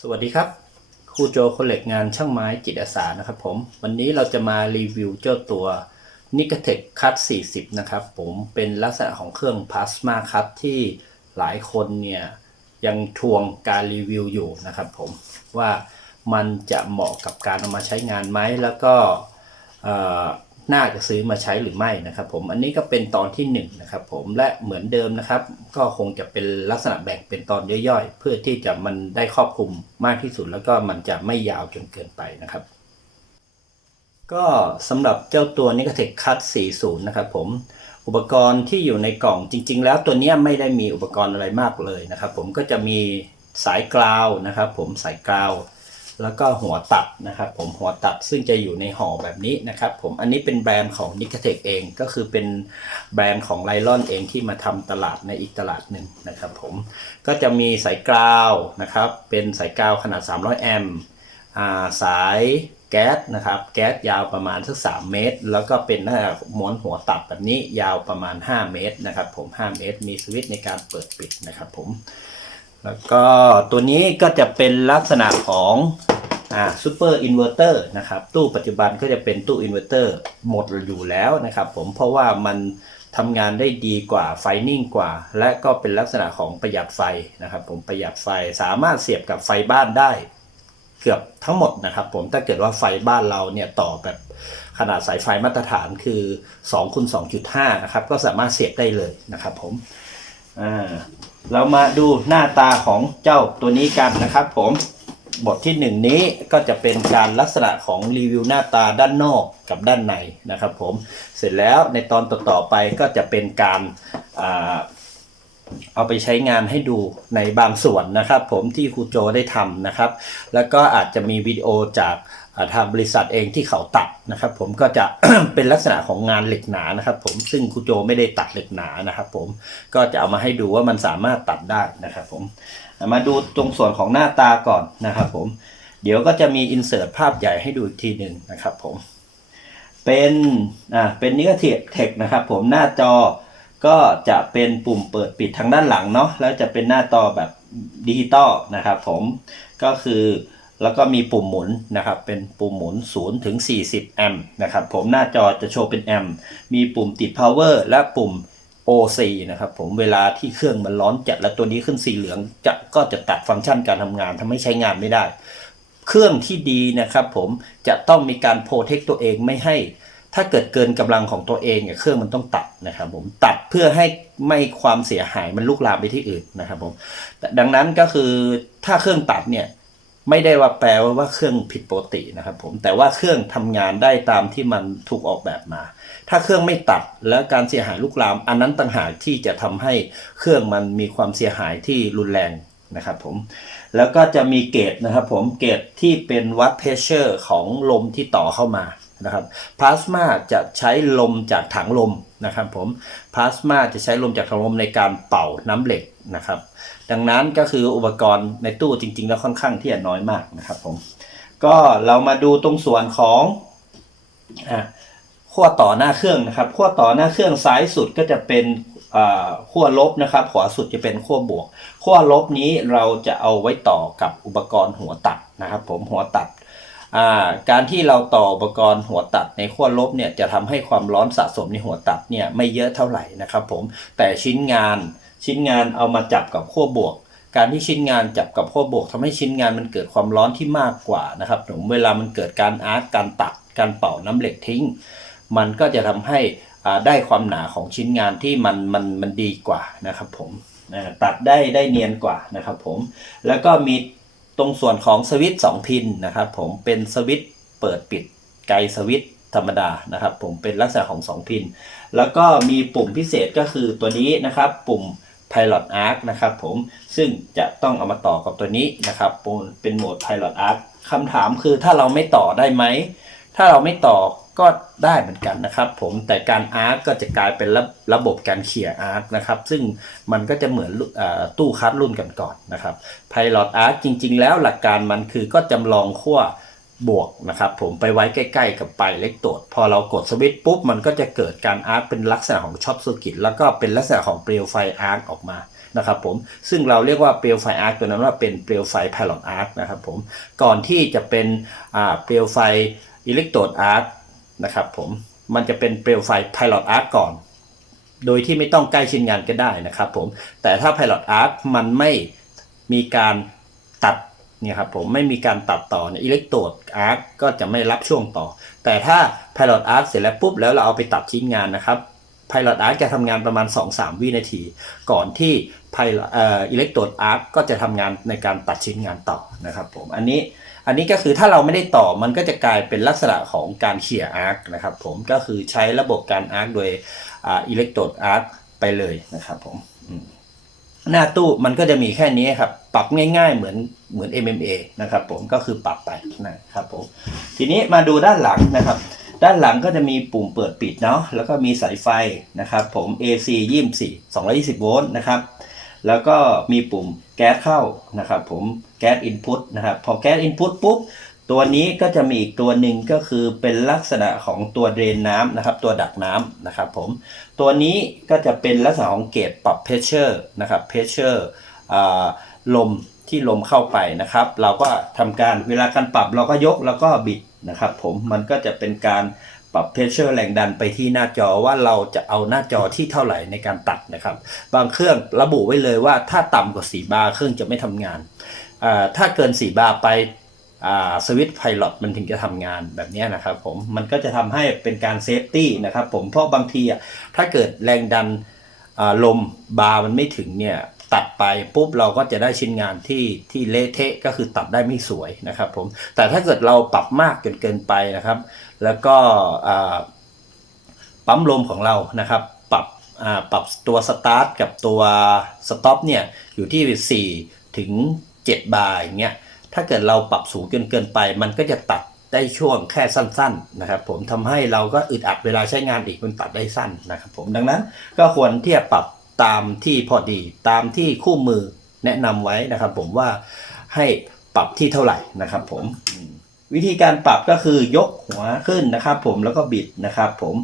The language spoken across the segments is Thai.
สวัสดีครับครูโจคนเหล็กงานช่างไม้จิตอาสานะครับผม วันนี้เราจะมารีวิวเจ้าตัว n i c a t e c Cut 40 นะครับผมเป็นลักษณะของเครื่องพลาสมาครับที่หลายคนเนี่ยยังทวงการรีวิวอยู่นะครับผมว่ามันจะเหมาะกับการเอามาใช้งานไหมแล้วก็ น่าจะซื้อมาใช้หรือไม่นะครับ ผมอันนี้ก็เป็นตอนที่1นงนะครับผมและเหมือนเดิมนะครับ ก็คงจะเป็นลักษณะแบ่งเป็นตอนย่อยๆ เพื่อที่จะมันได้ครอบคลุมมากที่สุด แล้วก็มันจะไม่ยาวจนเกินไปนะครับ ก็สำหรับเจ้าตัวนี้ก็เทคคัต40 นะครับผมอุปกรณ์ที่อยู่ในกล่องจริง ๆ แล้วตัวนี้ไม่ได้มีอุปกรณ์อะไรมากเลยนะครับ ผมก็จะมีสายกราวนะครับ ผมสายกราว แล้วก็หัวตัดนะครับผมหัวตัดซึ่งจะอยู่ในห่อแบบนี้นะครับผมอันนี้เป็นแบรนด์ของ n i c a t e c เองก็คือเป็นแบรนด์ของไลลอนเองที่มาทำตลาดในอีกตลาดหนึ่งนะครับผมก็จะมีสายกราวนะครับเป็นสายกราวขนาด 300 แอมป์สายแก๊สนะครับแก๊สยาวประมาณสัก3เมตร แล้วก็เป็นหน้าม้วนหัวตัดแบบนี้ยาวประมาณ 5 เมตรนะครับผม 5 เมตร มีสวิตช์ในการเปิดปิดนะครับผม แล้วก็ตัวนี้ก็จะเป็นลักษณะของอ่าซูเปอร์อินเวอร์เตอร์นะครับ ตู้ปัจจุบันก็จะเป็นตู้อินเวอร์เตอร์หมดอยู่แล้วนะครับ ผมเพราะว่ามันทำงานได้ดีกว่าไฟนิ่งกว่า และก็เป็นลักษณะของประหยัดไฟนะครับ ผมประหยัดไฟสามารถเสียบกับไฟบ้านได้ เกือบทั้งหมดนะครับ ผมถ้าเกิดว่าไฟบ้านเราเนี่ยต่อแบบขนาดสายไฟมาตรฐานคือ2คูณ2.5 นะครับ ก็สามารถเสียบได้เลยนะครับผมอ่า เรามาดูหน้าตาของเจ้าตัวนี้กันนะครับผมบทที่หนึ่งนี้ก็จะเป็นการลักษณะของรีวิวหน้าตาด้านนอกกับด้านในนะครับผมเสร็จแล้วในตอนต่อๆไปก็จะเป็นการอาเอาไปใช้งานให้ดูในบางส่วนนะครับ ผมที่ครูโจได้ทำนะครับ แล้วก็อาจจะมีวิดีโอจาก ทางบริษัทเองที่เขาตัดนะครับ ผมก็จะเป็นลักษณะของงานเหล็กหนานะครับ ผมซึ่งครูโจไม่ได้ตัดเหล็กหนานะครับ ผมก็จะเอามาให้ดูว่ามันสามารถตัดได้นะครับ ผมมาดูตรงส่วนของหน้าตาก่อนนะครับ ผม เดี๋ยวก็จะมีอินเสิร์ตภาพใหญ่ให้ดูอีกทีหนึ่งนะครับ ผม เป็นอ่าเป็นนิเกทีฟเทคนะครับ ผมหน้าจอก็จะเป็นปุ่มเปิดปิดทางด้านหลังเนาะแล้วจะเป็นหน้าจอแบบดิจิตอลนะครับ ผมก็คือ แล้วก็มีปุ่มหมุนนะครับ เป็นปุ่มหมุน 0 ถึง 40 แอมป์นะครับ ผมหน้าจอจะโชว์เป็นแอมป์ มีปุ่มติด power และปุ่ม OC นะครับ ผมเวลาที่เครื่องมันร้อนจัดและตัวนี้ขึ้นสีเหลืองจะก็จะตัดฟังก์ชันการทำงานทำให้ใช้งานไม่ได้ เครื่องที่ดีนะครับผมจะต้องมีการโปรเทคตัวเองไม่ให้ ถ้าเกิดเกินกำลังของตัวเองเนี่ยเครื่องมันต้องตัดนะครับผมตัดเพื่อให้ไม่ความเสียหายมันลุกลามไปที่อื่นนะครับผมดังนั้นก็คือถ้าเครื่องตัดเนี่ย ไม่ได้ว่าแปลว่าเครื่องผิดปกตินะครับผมแต่ว่าเครื่องทำงานได้ตามที่มันถูกออกแบบมา ถ้าเครื่องไม่ตัดแล้วการเสียหายลุกลาม อันนั้นต่างหากที่จะทำให้เครื่องมันมีความเสียหายที่รุนแรงนะครับผมแล้วก็จะมีเกจนะครับผมเกจที่เป็นวัดเพชเชอร์ของลมที่ต่อเข้ามา นะครับพลาสมาจะใช้ลมจากถังลมนะครับผมพลาสมาจะใช้ลมจากถังลมในการเป่าน้ำเหล็กนะครับ ดังนั้นก็คืออุปกรณ์ในตู้จริง ๆ แล้วค่อนข้างที่จะน้อยมากนะครับผมก็เรามาดูตรงส่วนของอขั้วต่อหน้าเครื่องนะครับขั้วต่อหน้าเครื่องซ้ายสุดก็จะเป็นขั้วลบนะครับขวาสุดจะเป็นขั้วบวกขั้วลบนี้เราจะเอาไว้ต่อกับอุปกรณ์หัวตัดนะครับ ผมหัวตัด การที่เราต่ออุปกรณ์หัวตัดในขั้วลบเนี่ยจะทำให้ความร้อนสะสมในหัวตัดเนี่ยไม่เยอะเท่าไหร่นะครับผมแต่ชิ้นงานชิ้นงานเอามาจับกับขั้วบวก การที่ชิ้นงานจับกับขั้วบวกทำให้ชิ้นงานมันเกิดความร้อนที่มากกว่านะครับผมเวลามันเกิดการอาร์ตการตัดการเป่าน้ำเหล็กทิ้ง มันก็จะทำให้ได้ความหนาของชิ้นงานที่มันมันมันดีกว่านะครับผมตัดได้ได้เนียนกว่านะครับผมแล้วก็มี ตรงส่วนของสวิตช์สองพินนะครับ ผมเป็นสวิตช์เปิดปิดไกลสวิตช์ธรรมดานะครับ ผมเป็นลักษณะของสองพิน แล้วก็มีปุ่มพิเศษก็คือตัวนี้นะครับ ปุ่ม Pilot Arc นะครับผมซึ่งจะต้องเอามาต่อกับตัวนี้นะครับเป็นโหมด Pilot Arc คำถามคือถ้าเราไม่ต่อได้ไหม ถ้าเราไม่ต่อก็ได้เหมือนกันนะครับผมแต่การ Arc ก็จะกลายเป็นระระบบการเขี่ย Arc นะครับ ซึ่งมันก็จะเหมือนอตู้คัดรุ่นกันก่อนนะครับ Pilot Arc จริง ๆ แล้วหลักการมันคือก็จำลองขั้วบวกนะครับผมไปไว้ใกล้ ๆ กับปลายเล็กโตรดพอเรากดสวิตช์ปุ๊บ มันก็จะเกิดการอาร์คเป็นลักษณะของช็อตเซอร์กิตแล้วก็เป็นลักษณะของเปลวไฟอาร์คออกมานะครับผมซึ่งเราเรียกว่าเปลวไฟอาร์คตัวนั้นว่าเป็นเปลวไฟพายลอตอาร์คนะครับผมก่อนที่จะเป็นเปลวไฟ อิเล็กโตรดอาร์คนะครับผมมันจะเป็นเปลวไฟพายลอตอาร์คก่อน โดยที่ไม่ต้องใกล้ชิ้นงานก็ได้นะครับผมแต่ถ้า Pilot Arc มันไม่มีการตัดเนี่ยครับผมไม่มีการตัดต่อเนี่ยอิเล็กโตรดอาร์ก็จะไม่รับช่วงต่อ แต่ถ้า Pilot Arc เสร็จแล้วปุ๊บแล้วเราเอาไปตัดชิ้นงานนะครับ Pilot Arc จะทำงานประมาณ 2-3 วินาที ก่อนที่ Pilot เอ่ออิเล็กโตรดอาร์ก็จะทำงานในการตัดชิ้นงานต่อนะครับผมอันนี้ อันนี้ก็คือถ้าเราไม่ได้ต่อมันก็จะกลายเป็นลักษณะของการเขี่ยอาร์คนะครับผมก็คือใช้ระบบการอาร์คโดยอิเล็กโตรดอาร์ตไปเลยนะครับผมอืมหน้าตู้มันก็จะมีแค่นี้ครับ ปรับง่ายๆเหมือนเหมือน MMA นะครับผมก็คือปรับไปนะครับผมทีนี้มาดูด้านหลังนะครับ ด้านหลังก็จะมีปุ่มเปิดปิดเนาะแล้วก็มีสายไฟนะครับผม AC 24 220โวลต์นะครับ แล้วก็มีปุ่มแก๊สเข้านะครับผมแก๊สอินพุตนะครับพอแก๊สอินพุตปุ๊บตัวนี้ก็จะมีอีกตัวหนึ่งก็คือเป็นลักษณะของตัวเดรนน้ำนะครับ ตัวดักน้ำนะครับผมตัวนี้ก็จะเป็นลักษณะของเกจปรับเพชเชอร์นะครับเพชเชอร์ลมที่ลมเข้าไปนะครับ เราก็ทำการเวลาการปรับเราก็ยกแล้วก็บิดนะครับผมมันก็จะเป็นการ ปรับเพชเชอร์แรงดันไปที่หน้าจอว่าเราจะเอาหน้าจอที่เท่าไหร่ในการตัดนะครับ บางเครื่องระบุไว้เลยว่าถ้าต่ำกว่า 4 บาร์เครื่องจะไม่ทำงาน ถ้าเกิน 4 บาร์ไปสวิตช์ไพลอตมันถึงจะทำงานแบบนี้นะครับผมมันก็จะทำให้เป็นการเซฟตี้นะครับผมเพราะบางทีอะถ้าเกิดแรงดันลมบาร์มันไม่ถึงเนี่ย ตัดไปปุ๊บเราก็จะได้ชิ้นงานที่ที่เละเทะก็คือตัดได้ไม่สวยนะครับผมแต่ถ้าเกิดเราปรับมากจนเกินไปนะครับ แล้วก็ปั๊มลมของเรานะครับ ปรับปรับตัวสตาร์ทกับตัวสต็อปเนี่ยอยู่ที่ 4 ถึง 7 บาร์อย่างเงี้ยถ้าเกิดเราปรับสูงจนเกินไป มันก็จะตัดได้ช่วงแค่สั้น ๆ นะครับ ผมทำให้เราก็อึดอัดเวลาใช้งานอีกมันตัดได้สั้นนะครับ ผมดังนั้นก็ควรที่จะปรับ ตามที่พอดี ตามที่คู่มือแนะนำไว้นะครับ ผมว่าให้ปรับที่เท่าไหร่นะครับ ผมวิธีการปรับก็คือยกหัวขึ้นนะครับ ผมแล้วก็บิดนะครับ ผม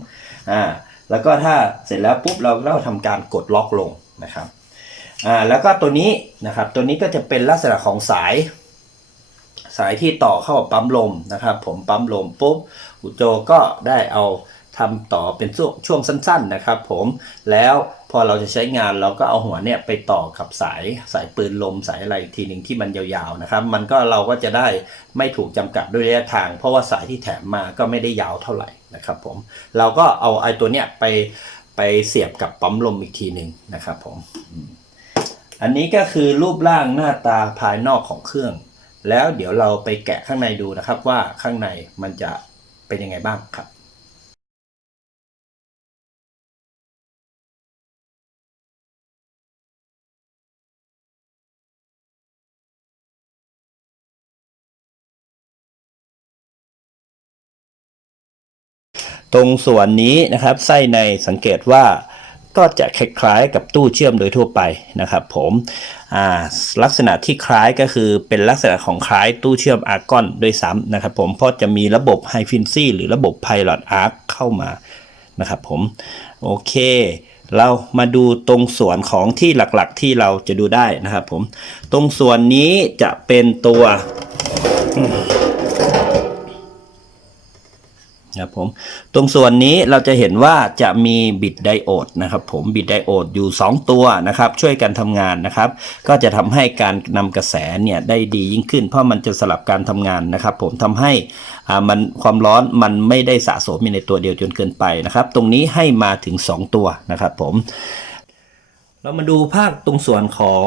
อ่าแล้วก็ถ้าเสร็จแล้วปุ๊บเราก็ทำการกดล็อกลงนะครับอ่าแล้วก็ตัวนี้นะครับ ตัวนี้ก็จะเป็นลักษณะของสาย สายที่ต่อเข้ากับปั๊มลมนะครับ ผมปั๊มลมปุ๊บอุโจก็ได้เอาทำต่อเป็นช่วงช่วงสั้น ๆนะครับ ผมแล้ว พอเราจะใช้งานเราก็เอาหัวเนี่ยไปต่อกับสายสายปืนลมสายอะไรทีหนึ่งที่มันยาวๆนะครับ มันก็เราก็จะได้ไม่ถูกจำกัดด้วยระยะทาง เพราะว่าสายที่แถมมาก็ไม่ได้ยาวเท่าไหร่นะครับผมเราก็เอาไอ้ตัวเนี้ยไปไปเสียบกับปั๊มลมอีกทีหนึ่งนะครับผมอันนี้ก็คือรูปร่างหน้าตาภายนอกของเครื่อง แล้วเดี๋ยวเราไปแกะข้างในดูนะครับว่าข้างในมันจะเป็นยังไงบ้างครับ ตรงส่วนนี้นะครับไส้ในสังเกตว่าก็จะคล้ายๆกับตู้เชื่อมโดยทั่วไปนะครับผมลักษณะที่คล้ายก็คือเป็นลักษณะของคล้ายตู้เชื่อมอาร์กอนด้วยซ้ำนะครับผมเพราะจะมีระบบไฮฟินซี่หรือระบบ Pilot Arc เข้ามานะครับผมโอเค เรามาดูตรงส่วนของที่หลักๆที่เราจะดูได้นะครับผมตรงส่วนนี้จะเป็นตัว ครับผมตรงส่วนนี้เราจะเห็นว่าจะมีบิตไดโอดนะครับผมบิตไดโอดอยู่ 2 ตัวนะครับช่วยกันทำงานนะครับ ก็จะทำให้การนำกระแสเนี่ยได้ดียิ่งขึ้น เพราะมันจะสลับการทำงานนะครับ ผมทำให้อ่ามันความร้อนมันไม่ได้สะสมอยู่ในตัวเดียวจนเกินไปนะครับ ตรงนี้ให้มาถึง 2 ตัวนะครับผม เรามาดูภาคตรงส่วนของ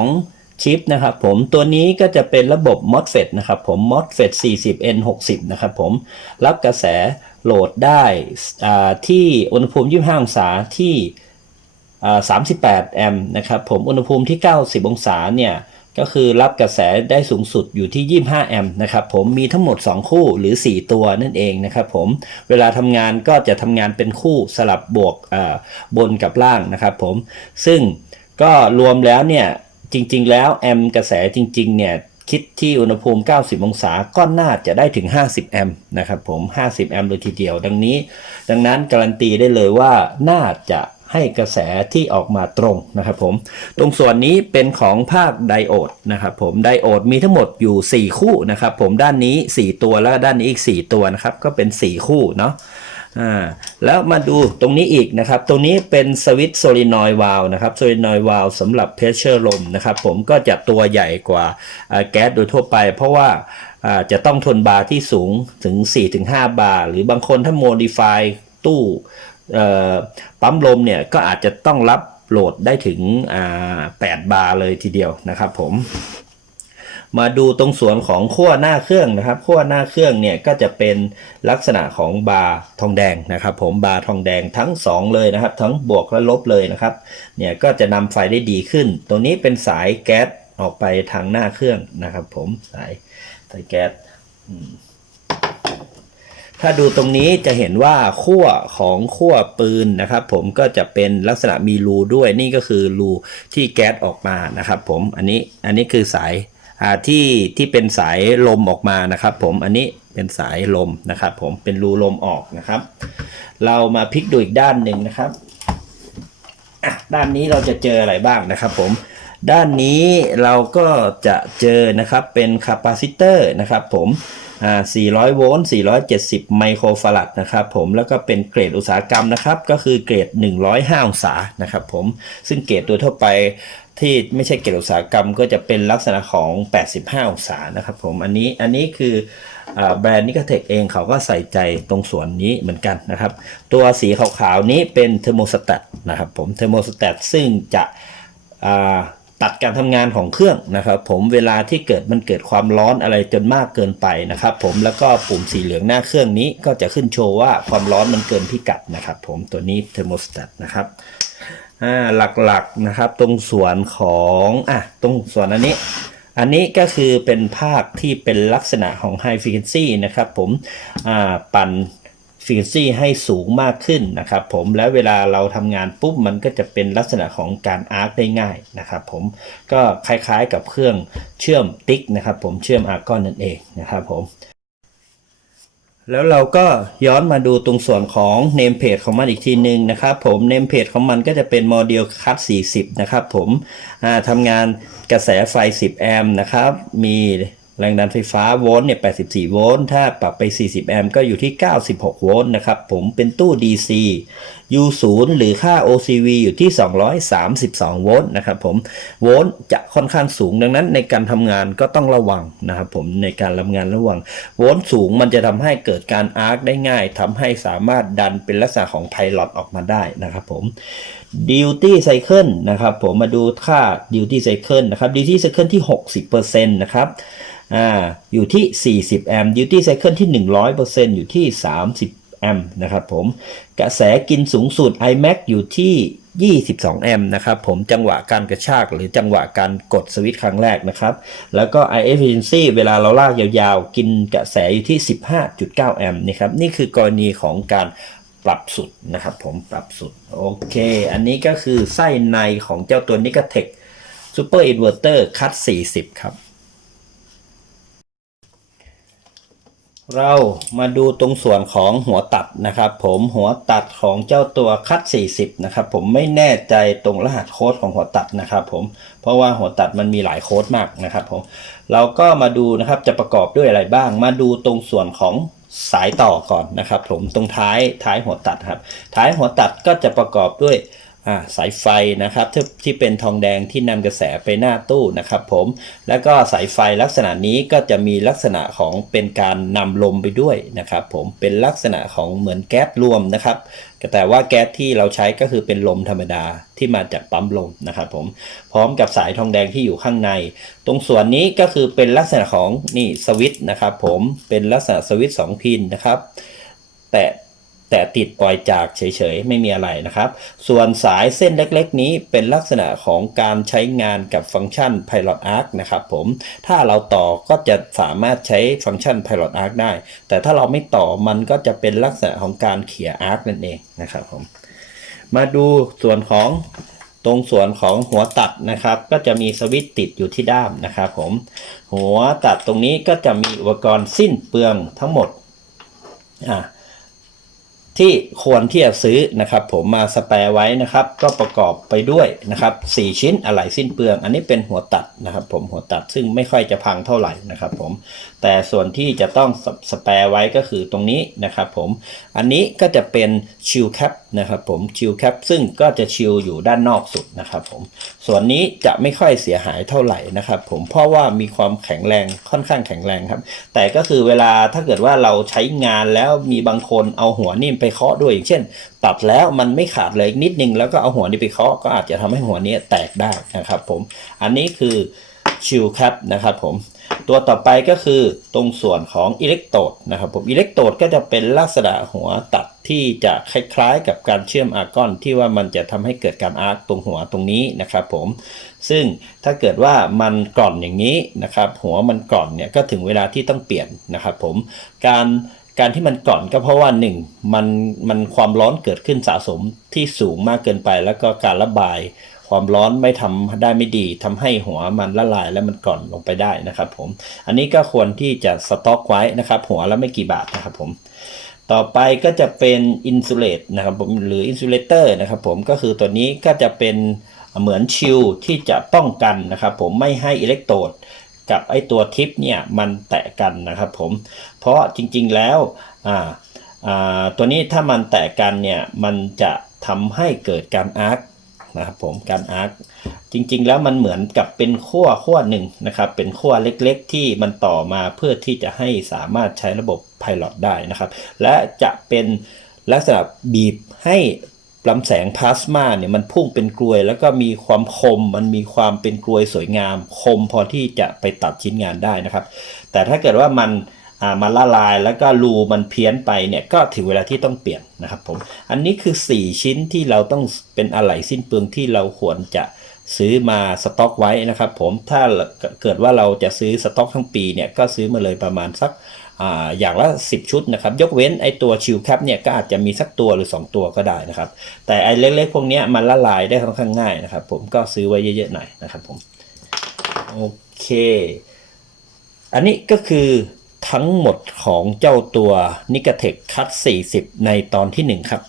ชิปนะครับผมตัวนี้ก็จะเป็นระบบ MOSFET นะครับผม MOSFET 40N60 นะครับผมรับกระแส โหลดได้ที่อุณหภูมิ 25 องศาที่38 แอมป์นะครับผมอุณหภูมิที่ 90 องศาเนี่ยก็คือรับกระแสได้สูงสุดอยู่ที่ 25 แอมป์นะครับผมมีทั้งหมด 2 คู่หรือ 4 ตัวนั่นเองนะครับผมเวลาทำงานก็จะทำงานเป็นคู่สลับบวกบนกับล่างนะครับผมซึ่งก็รวมแล้วเนี่ยจริง ๆ แล้วแอมป์กระแสจริง ๆ เนี่ย คิดที่อุณหภูมิ 90 องศาก็น่าจะได้ถึง 50 แอมป์นะครับผม 50 แอมป์เลยทีเดียว ดังนี้ ดังนั้นการันตีได้เลยว่าน่าจะให้กระแสที่ออกมาตรงนะครับผม ตรงส่วนนี้เป็นของภาคไดโอดนะครับผม ไดโอดมีทั้งหมดอยู่ 4 คู่นะครับผม ด้านนี้ 4 ตัวแล้วด้านนี้อีก 4 ตัวนะครับ ก็เป็น 4 คู่เนาะ อ่าแล้วมาดูตรงนี้อีกนะครับ ตรงนี้เป็นสวิตช์โซลินอยวาลนะครับโซลินอยวาลสำหรับเพรสเชอร์ลมนะครับ ผมก็จะตัวใหญ่กว่าแก๊สโดยทั่วไป เพราะว่าจะต้องทนบาร์ที่สูงถึง 4-5 บาร์หรือบางคนถ้าโมดิฟายตู้ปั๊มลมเนี่ยก็อาจจะต้องรับโหลดได้ถึง 8 บาร์เลยทีเดียวนะครับผม มาดูตรงส่วนของขั้วหน้าเครื่องนะครับขั้วหน้าเครื่องเนี่ยก็จะเป็นลักษณะของบาร์ทองแดงนะครับผมบาร์ทองแดงทั้ง 2 เลยนะครับ ทั้งบวกและลบเลยนะครับเนี่ยก็จะนำไฟได้ดีขึ้นตรงนี้เป็นสายแก๊สออกไปทางหน้าเครื่องนะครับผมสายสายแก๊สถ้าดูตรงนี้จะเห็นว่าขั้วของขั้วปืนนะครับผมก็จะเป็นลักษณะมีรูด้วยนี่ก็คือรูที่แก๊สออกมานะครับผมอันนี้อันนี้คือสาย ที่ที่เป็นสายลมออกมานะครับผมอันนี้เป็นสายลมนะครับผมเป็นรูลมออกนะครับ เรามาพลิกดูอีกด้านหนึ่งนะครับด้านนี้เราจะเจออะไรบ้างนะครับผมด้านนี้เราก็จะเจอนะครับเป็นคาปาซิเตอร์นะครับผม 400 โวลต์ 470 ไมโครฟาราดนะครับผม แล้วก็เป็นเกรดอุตสาหกรรมนะครับ ก็คือเกรด 105 องศานะครับผม ซึ่งเกรดตัวทั่วไปที่ไม่ใช่เกษตรอุตสาหกรรมก็จะเป็นลักษณะของ 85 องศานะครับผม อันนี้ อันนี้คือแบรนด์นิกเทคเองเขาก็ใส่ใจตรงส่วนนี้เหมือนกันนะครับ ตัวสีขาวๆนี้เป็นเทอร์โมสแตตนะครับผม เทอร์โมสแตตซึ่งจะ ตัดการทำงานของเครื่องนะครับ ผมเวลาที่เกิดมันเกิดความร้อนอะไรจนมากเกินไปนะครับ ผมแล้วก็ปุ่มสีเหลืองหน้าเครื่องนี้ก็จะขึ้นโชว์ว่าความร้อนมันเกินพิกัดนะครับ ผมตัวนี้เทอร์โมสแตตนะครับอ่าหลักๆนะครับตรงส่วนของอะตรงส่วนอันนี้อันนี้ก็คือเป็นภาคที่เป็นลักษณะของ High Frequency นะครับผมอ่า ปั่น Frequency ให้สูงมากขึ้นนะครับผมแล้วเวลาเราทำงานปุ๊บมันก็จะเป็นลักษณะของการอาร์คได้ง่ายนะครับผมก็คล้ายๆกับเครื่องเชื่อมติ๊กนะครับผมเชื่อมอาร์กอนนั่นเองนะครับผมแล้วเราก็ย้อนมาดูตรงส่วนของเนมเพจของมันอีกทีหนึ่งนะครับผมเนมเพจของมันก็จะเป็นโมเดลคัต40 นะครับผมทำงานกระแสไฟ 10 แอมป์นะครับ มี แรงดันไฟฟ้าโวลต์เนี่ย 84 โวลต์ ถ้าปรับไป 40 แอมป์ก็อยู่ที่ 96 โวลต์นะครับ ผมเป็นตู้ DC U0 หรือค่า OCV อยู่ที่ 232 โวลต์นะครับผม โวลต์จะค่อนข้างสูง ดังนั้นในการทำงานก็ต้องระวังนะครับผม ในการทำงานระวัง โวลต์สูงมันจะทำให้เกิดการอาร์คได้ง่าย ทำให้สามารถดันเป็นลักษณะของไพลอตออกมาได้นะครับผม Duty Cycle นะครับผม มาดูค่า Duty Cycle นะครับ Duty Cycle ที่ 60%นะครับ อ่าอยู่ที่ 40 แอมป์ Duty Cycle ที่ 100%อยู่ที่ 30 แอมป์นะครับผม กระแสกินสูงสุด iMac อยู่ที่ 22 แอมป์นะครับผม จังหวะการกระชากหรือจังหวะการกดสวิตช์ครั้งแรกนะครับ แล้วก็ i efficiency เวลาเราลากยาวๆ กินกระแสอยู่ที่ 15.9 แอมป์นะครับ นี่คือกรณีของการปรับสุดนะครับผมปรับสุด โอเค อันนี้ก็คือไส้ในของเจ้าตัว n i c a t e c Super Inverter Cut 40 ครับ เรามาดูตรงส่วนของหัวตัดนะครับ ผมหัวตัดของเจ้าตัวคัด 40 นะครับ ผมไม่แน่ใจตรงรหัสโค้ดของหัวตัดนะครับ ผมเพราะว่าหัวตัดมันมีหลายโค้ดมากนะครับผมเราก็มาดูนะครับจะประกอบด้วยอะไรบ้าง มาดูตรงส่วนของสายต่อก่อนนะครับ ผมตรงท้ายท้ายหัวตัดครับ ท้ายหัวตัดก็จะประกอบด้วย สายไฟนะครับที่ที่เป็นทองแดงที่นำกระแสไปหน้าตู้นะครับผมแล้วก็สายไฟลักษณะนี้ก็จะมีลักษณะของเป็นการนำลมไปด้วยนะครับผมเป็นลักษณะของเหมือนแก๊สรวมนะครับแต่ว่าแก๊สที่เราใช้ก็คือเป็นลมธรรมดาที่มาจากปั๊มลมนะครับผมพร้อมกับสายทองแดงที่อยู่ข้างใน ตรงส่วนนี้ก็คือเป็นลักษณะของนี่สวิตช์นะครับผมเป็นลักษณะสวิตช์สองพินนะครับแต่ แต่ติดปล่อยจากเฉยๆ ไม่มีอะไรนะครับ ส่วนสายเส้นเล็กๆ นี้เป็นลักษณะของการใช้งานกับฟังก์ชัน Pilot Arc นะครับผม ถ้าเราต่อก็จะสามารถใช้ฟังก์ชัน Pilot Arc ได้ แต่ถ้าเราไม่ต่อมันก็จะเป็นลักษณะของการเขี่ย Arc นั่นเองนะครับผม มาดูส่วนของตรงส่วนของหัวตัดนะครับ ก็จะมีสวิตติดอยู่ที่ด้ามนะครับผม หัวตัดตรงนี้ก็จะมีอุปกรณ์สิ้นเปลืองทั้งหมดอ่า ที่ควรที่จะซื้อนะครับผมมาสแปร์ไว้นะครับ ก็ประกอบไปด้วยนะครับ4ชิ้นอะไหล่สิ้นเปลือง อันนี้เป็นหัวตัดนะครับผมหัวตัดซึ่งไม่ค่อยจะพังเท่าไหร่นะครับผมแต่ส่วนที่จะต้องสสแปร์ไว้ก็คือตรงนี้นะครับผมอันนี้ก็จะเป็นชิลแคป นะครับผมชิลแคปซึ่งก็จะชิลอยู่ด้านนอกสุดนะครับผมส่วนนี้จะไม่ค่อยเสียหายเท่าไหร่นะครับผมเพราะว่ามีความแข็งแรงค่อนข้างแข็งแรงครับ แต่ก็คือเวลาถ้าเกิดว่าเราใช้งานแล้วมีบางคนเอาหัวนิ่มไปเคาะด้วยอย่างเช่น ตัดแล้วมันไม่ขาดเลยนิดนึงแล้วก็เอาหัวนี้ไปเคาะก็อาจจะทำให้หัวนี้แตกได้นะครับผมอันนี้คือ ชิลแคปนะครับผมตัวต่อไปก็คือตรงส่วนของอิเล็กโตดนะครับผมอิเล็กโตดก็จะเป็นลักษณะหัวตัดที่จะคล้ายๆ กับการเชื่อมอาร์กอนที่ว่ามันจะทำให้เกิดการอาร์กตรงหัวตรงนี้นะครับผมซึ่งถ้าเกิดว่ามันกร่อนอย่างนี้นะครับหัวมันกร่อนเนี่ยก็ถึงเวลาที่ต้องเปลี่ยนนะครับผมการการที่มันกร่อนก็เพราะว่าหนึ่งมันมันความร้อนเกิดขึ้นสะสมที่สูงมากเกินไป แล้วก็การระบาย ความร้อนไม่ทำได้ไม่ดีทำให้หัวมันละลายและมันก่อนลงไปได้นะครับผมอันนี้ก็ควรที่จะสต็อกไว้นะครับ หัวละไม่กี่บาทนะครับผมต่อไปก็จะเป็นอินซูเลตนะครับผมหรืออินซูเลเตอร์นะครับผมก็คือตัวนี้ก็จะเป็นเหมือนชิลที่จะป้องกันนะครับผมไม่ให้อิเล็กโตรดกับไอตัวทิปเนี่ยมันแตะกันนะครับผมเพราะจริงๆแล้วอ่าตัวนี้ถ้ามันแตะกันเนี่ยมันจะทำให้เกิดการอาร์ค นะครับผมการอาร์คจริงๆ แล้วมันเหมือนกับเป็นขั้วขั้วหนึ่งนะครับ เป็นขั้วเล็กๆ ที่มันต่อมาเพื่อที่จะให้สามารถใช้ระบบ Pilot ได้นะครับ และจะเป็นลักษณะบีบให้ลำแสงพลาสมาเนี่ยมันพุ่งเป็นกลวย แล้วก็มีความคมมันมีความเป็นกลวยสวยงาม คมพอที่จะไปตัดชิ้นงานได้นะครับ แต่ถ้าเกิดว่ามัน อ่ามันละลายแล้วก็รูมันเพี้ยนไปเนี่ยก็ถึงเวลาที่ต้องเปลี่ยนนะครับผมอันนี้คือ 4 ชิ้นที่เราต้องเป็นอะไหล่สิ้นเปลืองที่เราควรจะซื้อมาสต็อกไว้นะครับผมถ้าเกิดว่าเราจะซื้อสต็อกทั้งปีเนี่ยก็ซื้อมาเลยประมาณสักอย่างละ 10 ชุดนะครับยกเว้นไอตัวชิลแคปเนี่ยก็อาจจะมีสักตัวหรือ 2 ตัวก็ได้นะครับแต่ไอเล็กๆพวกนี้มันละลายได้ค่อนข้างง่ายนะครับผมก็ซื้อไว้เยอะๆหน่อยนะครับผมโอเค อันนี้ก็คือ ทั้งหมดของเจ้าตัว n i g a t e c h Cut 40 ในตอนที่ 1 ครับ